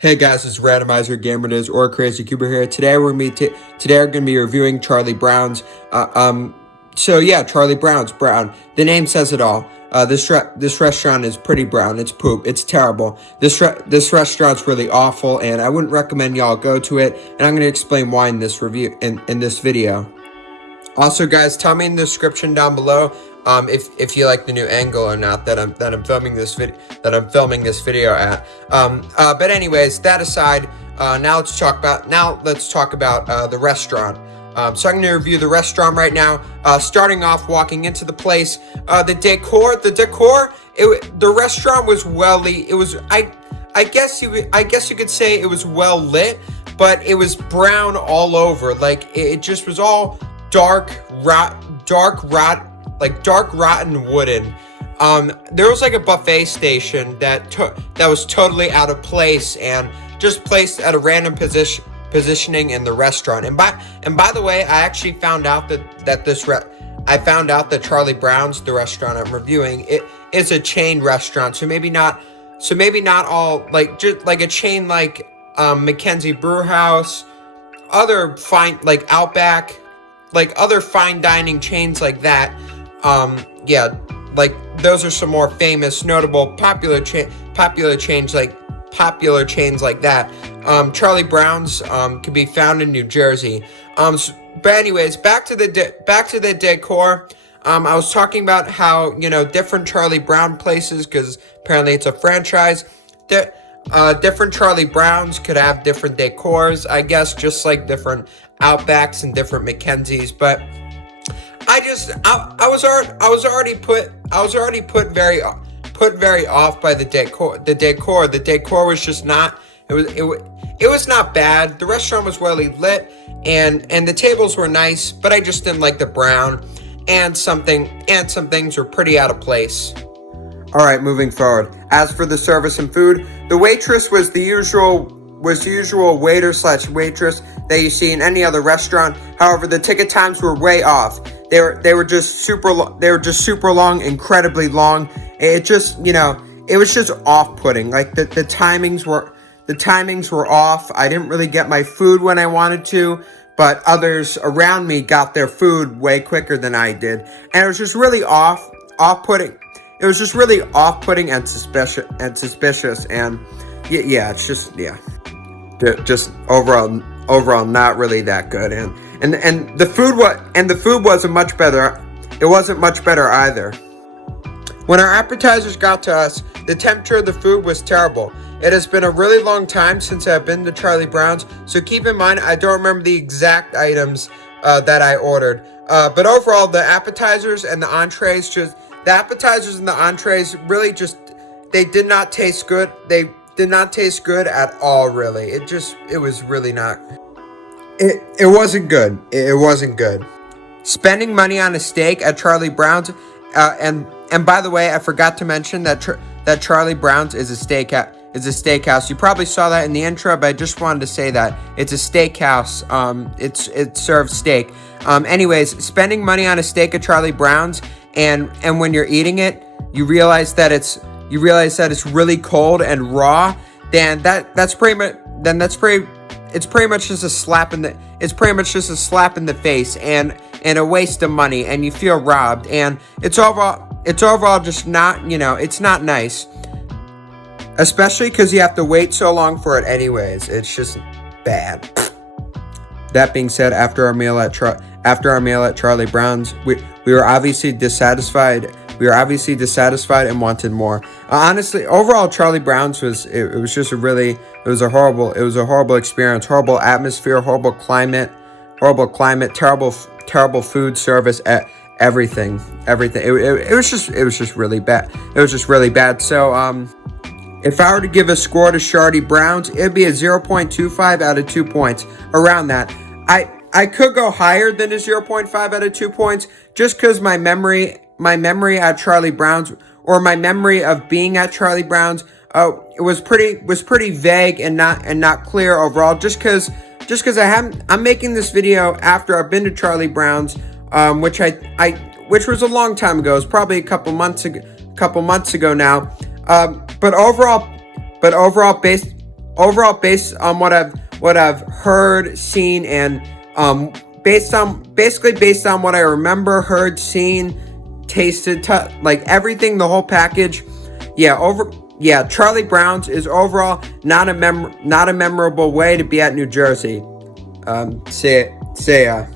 Hey guys, it's Randomizer Gamer Diz or Crazy Cuber here. Today we're gonna be reviewing Charlie Brown's. Charlie Brown's brown. The name says it all. This restaurant is pretty brown. It's poop. It's terrible. This restaurant's really awful, and I wouldn't recommend y'all go to it. And I'm gonna explain why in this review in this video. Also, guys, tell me in the description down below if you like the new angle or not that I'm filming this video at. But anyways, that aside, now let's talk about the restaurant. So I'm going to review the restaurant right now. Starting off, walking into the place, the decor. The restaurant was I guess you could say it was well lit, but it was brown all over. Like it just was all dark rotten wooden. There was like a buffet station that was totally out of place and just placed at a random positioning in the restaurant. And by the way, I actually found out that Charlie Brown's, the restaurant I'm reviewing, it is a chain restaurant. So maybe not all just like a chain like Mackenzie Brewhouse, other fine like Outback, like other fine dining chains like that. Like those are some more famous, notable, popular chains like that. Charlie Brown's can be found in New Jersey. But anyways, back to the decor. I was talking about how different Charlie Brown places, because apparently it's a franchise. Different Charlie Browns could have different decors, I guess, just like different Outbacks and different Mackenzies. But I was already put very off by the decor. The decor was just not. It was not bad. The restaurant was well lit, and the tables were nice, but I just didn't like the brown, and some things were pretty out of place. All right, moving forward. As for the service and food, the waitress was the usual waiter/waitress that you see in any other restaurant. However, the ticket times were way off. They were just super long, incredibly long. It just, it was just off-putting. Like the timings were off. I didn't really get my food when I wanted to, but others around me got their food way quicker than I did. And it was just really off-putting. It was just really off-putting and suspicious, and it's just overall not really that good, and the food wasn't much better. It wasn't much better either. When our appetizers got to us, the temperature of the food was terrible. It has been a really long time since I've been to Charlie Brown's, so keep in mind I don't remember the exact items that I ordered. But overall, the appetizers and the entrees really just, they did not taste good. They did not taste good at all, really. It was really not. It wasn't good. It wasn't good. Spending money on a steak at Charlie Brown's, and by the way, I forgot to mention that Charlie Brown's is a steakhouse. You probably saw that in the intro, but I just wanted to say that it's a steakhouse. It serves steak. Anyways, spending money on a steak at Charlie Brown's, and when you're eating it, you realize that it's really cold and raw. It's pretty much just a slap in the face and a waste of money, and you feel robbed, and it's overall just not, it's not nice, especially because you have to wait so long for it anyways. It's just bad. That being said, after our meal at Charlie Brown's, we were obviously dissatisfied. And wanted more. Honestly, overall, Charlie Brown's was a horrible experience, horrible atmosphere, horrible climate, terrible food service, everything. It was just really bad. It was just really bad. So if I were to give a score to Charlie Brown's, it'd be a 0.25 out of 2 points, around that. I could go higher than a 0.5 out of 2 points, just because my memory at Charlie Brown's, or my memory of being at Charlie Brown's, was pretty vague and not clear overall. Just because I'm making this video after I've been to Charlie Brown's, which was a long time ago. It was probably a couple months ago now. But overall, based overall, based on what I've heard, seen, and based on what I remember, heard, seen, tasted, like everything, the whole package. Yeah, Charlie Brown's is overall not a memorable way to be at New Jersey. See ya.